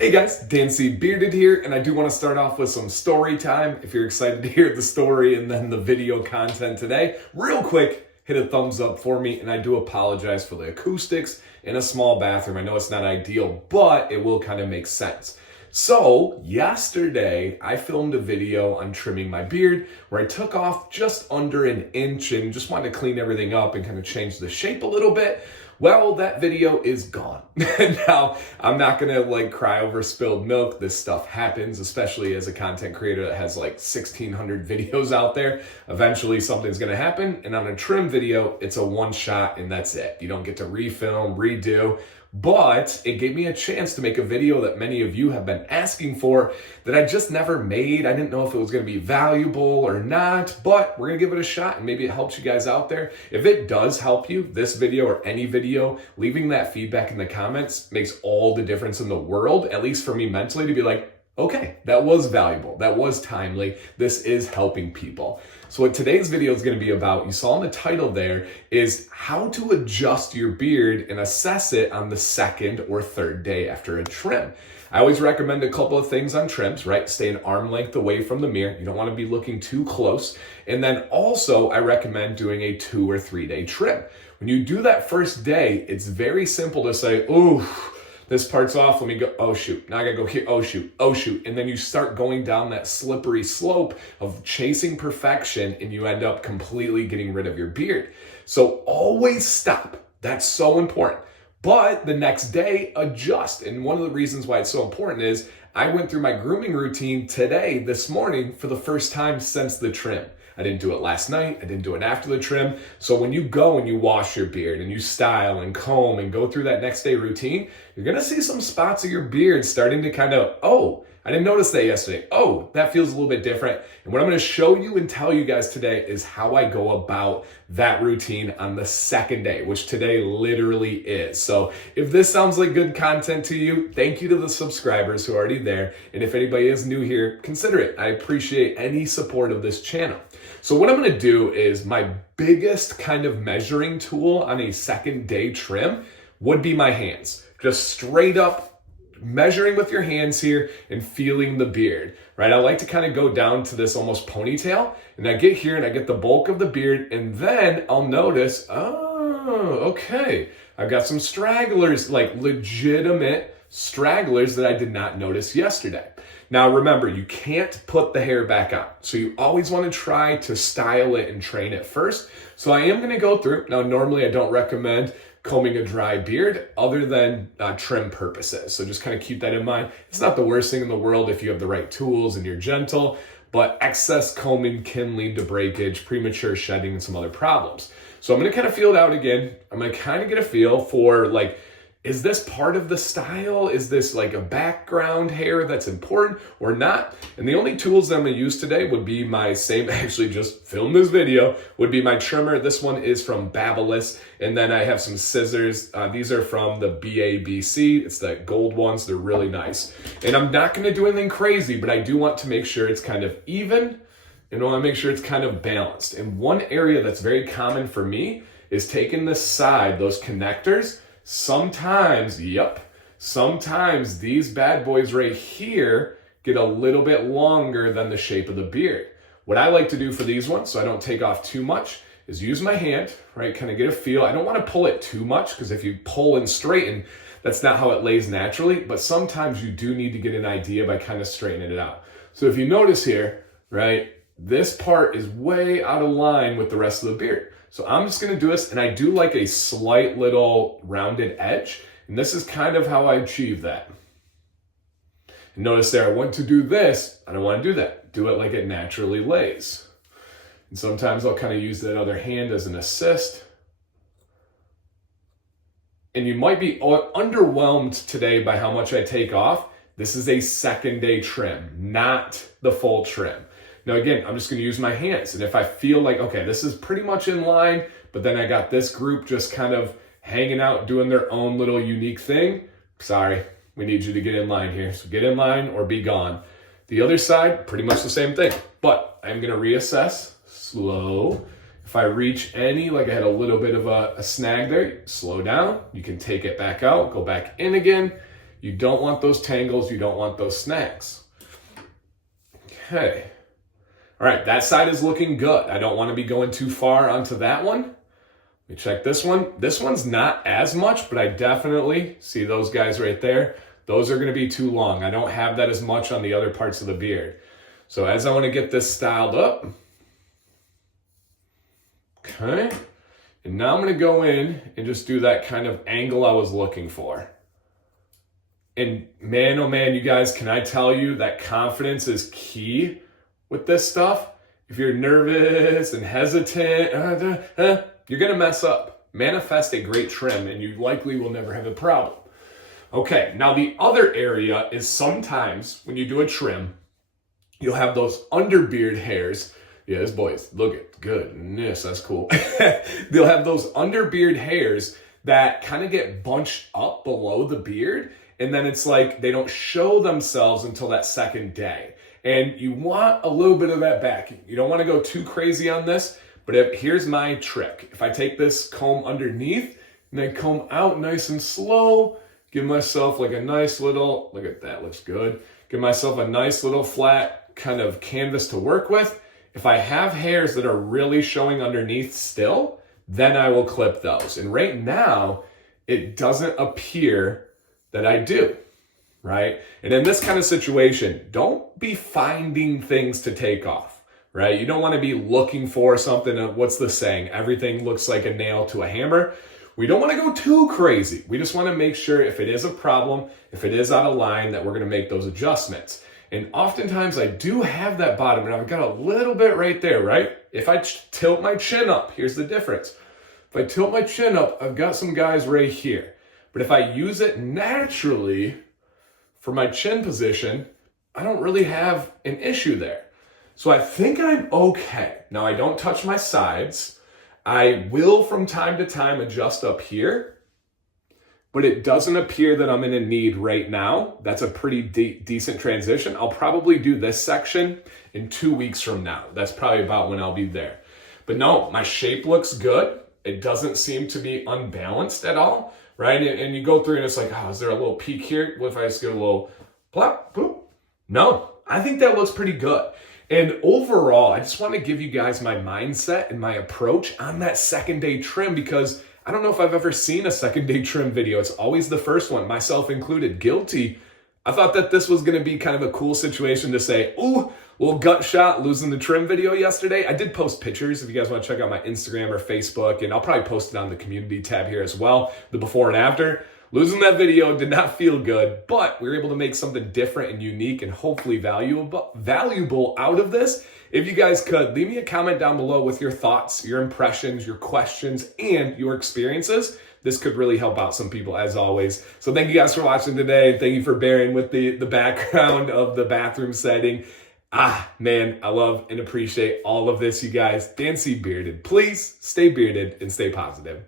Hey guys, Dan C. Bearded here, and I do want to start off with some story time. If you're excited to hear the story and then the video content today, real quick, hit a thumbs up for me, and I do apologize for the acoustics in a small bathroom. I know it's not ideal, but it will kind of make sense. So, yesterday, I filmed a video on trimming my beard where I took off just under an inch and just wanted to clean everything up and kind of change the shape a little bit. Well, that video is gone. Now, I'm not gonna cry over spilled milk. This stuff happens, especially as a content creator that has 1,600 videos out there. Eventually something's gonna happen, and on a trim video, it's a one shot and that's it. You don't get to refilm, redo. But it gave me a chance to make a video that many of you have been asking for that I just never made. I didn't know if it was going to be valuable or not, but we're going to give it a shot and maybe it helps you guys out there. If it does help you, this video or any video, leaving that feedback in the comments makes all the difference in the world, at least for me mentally, to be like, okay, that was valuable. That was timely. This is helping people. So what today's video is going to be about, you saw in the title there, is how to adjust your beard and assess it on the second or third day after a trim. I always recommend a couple of things on trims, right? Stay an arm length away from the mirror. You don't want to be looking too close. And then also, I recommend doing a 2 or 3 day trim. When you do that first day, it's very simple to say, ooh, this part's off, let me go, oh shoot, now I gotta go here, oh shoot. And then you start going down that slippery slope of chasing perfection and you end up completely getting rid of your beard. So always stop, that's so important. But the next day, adjust. And one of the reasons why it's so important is I went through my grooming routine this morning, for the first time since the trim. I didn't do it last night. I didn't do it after the trim. So when you go and you wash your beard and you style and comb and go through that next day routine, you're going to see some spots of your beard starting to kind of, oh, I didn't notice that yesterday. Oh, that feels a little bit different. And what I'm going to show you and tell you guys today is how I go about that routine on the second day, which today literally is. So if this sounds like good content to you, thank you to the subscribers who are already there. And if anybody is new here, consider it. I appreciate any support of this channel. So what I'm going to do is my biggest kind of measuring tool on a second day trim would be my hands. Just straight up measuring with your hands here and feeling the beard, right? I like to kind of go down to this almost ponytail, and I get here and I get the bulk of the beard, and then I'll notice, oh, okay, I've got some stragglers, like legitimate stragglers that I did not notice yesterday. Now remember, you can't put the hair back on. So you always want to try to style it and train it first. So I am going to go through. Now normally I don't recommend combing a dry beard other than trim purposes. So just kind of keep that in mind. It's not the worst thing in the world if you have the right tools and you're gentle, but excess combing can lead to breakage, premature shedding, and some other problems. So I'm going to kind of feel it out again. I'm going to kind of get a feel for is this part of the style? Is this like a background hair that's important or not? And the only tools that I'm gonna use today would be my same, actually just filmed this video, would be my trimmer. This one is from Babyliss. And then I have some scissors. These are from the BABC. It's the gold ones. They're really nice. And I'm not gonna do anything crazy, but I do want to make sure it's kind of even and I wanna make sure it's kind of balanced. And one area that's very common for me is taking this side, those connectors. Sometimes these bad boys right here get a little bit longer than the shape of the beard. What I like to do for these ones, so I don't take off too much, is use my hand, right? Kind of get a feel. I don't want to pull it too much because if you pull and straighten, that's not how it lays naturally, but sometimes you do need to get an idea by kind of straightening it out. So if you notice here, right, this part is way out of line with the rest of the beard. So I'm just gonna do this, and I do like a slight little rounded edge, and this is kind of how I achieve that. And notice there, I want to do this, I don't wanna do that. Do it like it naturally lays. And sometimes I'll kind of use that other hand as an assist. And you might be underwhelmed today by how much I take off. This is a second day trim, not the full trim. Now again, I'm just gonna use my hands. And if I feel like, okay, this is pretty much in line, but then I got this group just kind of hanging out, doing their own little unique thing, sorry, we need you to get in line here. So get in line or be gone. The other side, pretty much the same thing, but I'm gonna reassess, slow. If I reach any, like I had a little bit of a snag there, slow down. You can take it back out, go back in again. You don't want those tangles. You don't want those snags. Okay. All right, that side is looking good. I don't want to be going too far onto that one. Let me check this one. This one's not as much, but I definitely see those guys right there. Those are going to be too long. I don't have that as much on the other parts of the beard. So as I want to get this styled up, okay, and now I'm going to go in and just do that kind of angle I was looking for. And man, oh man, you guys, can I tell you that confidence is key with this stuff? If you're nervous and hesitant, you're going to mess up. Manifest a great trim and you likely will never have a problem. Okay, now the other area is sometimes when you do a trim, you'll have those underbeard hairs. Yeah, this boy's look at goodness, that's cool. They'll have those underbeard hairs that kind of get bunched up below the beard. And then it's like they don't show themselves until that second day. And you want a little bit of that backing. You don't want to go too crazy on this, but here's my trick. If I take this comb underneath and then comb out nice and slow, give myself like a nice little, look at that, looks good. Give myself a nice little flat kind of canvas to work with. If I have hairs that are really showing underneath still, then I will clip those. And right now, it doesn't appear that I do, right? And in this kind of situation, don't be finding things to take off, right? You don't want to be looking for something. What's the saying? Everything looks like a nail to a hammer. We don't want to go too crazy. We just want to make sure if it is a problem, if it is out of line, that we're going to make those adjustments. And oftentimes I do have that bottom and I've got a little bit right there, right? If I tilt my chin up, here's the difference. If I tilt my chin up, I've got some guys right here. But if I use it naturally for my chin position, I don't really have an issue there. So I think I'm okay. Now I don't touch my sides. I will from time to time adjust up here, but it doesn't appear that I'm in a need right now. That's a pretty decent transition. I'll probably do this section in 2 weeks from now. That's probably about when I'll be there. But no, my shape looks good. It doesn't seem to be unbalanced at all. Right? And you go through and it's like, oh, is there a little peak here? What if I just get a little plop, boop? No, I think that looks pretty good. And overall, I just want to give you guys my mindset and my approach on that second day trim, because I don't know if I've ever seen a second day trim video. It's always the first one, myself included, guilty. I thought that this was going to be kind of a cool situation to say, ooh, little gut shot losing the trim video yesterday. I did post pictures if you guys want to check out my Instagram or Facebook, and I'll probably post it on the community tab here as well, the before and after. Losing that video did not feel good, but we were able to make something different and unique and hopefully valuable out of this. If you guys could, leave me a comment down below with your thoughts, your impressions, your questions, and your experiences. This could really help out some people as always. So thank you guys for watching today. Thank you for bearing with the background of the bathroom setting. Man, I love and appreciate all of this, you guys. Dan C. Bearded. Please stay bearded and stay positive.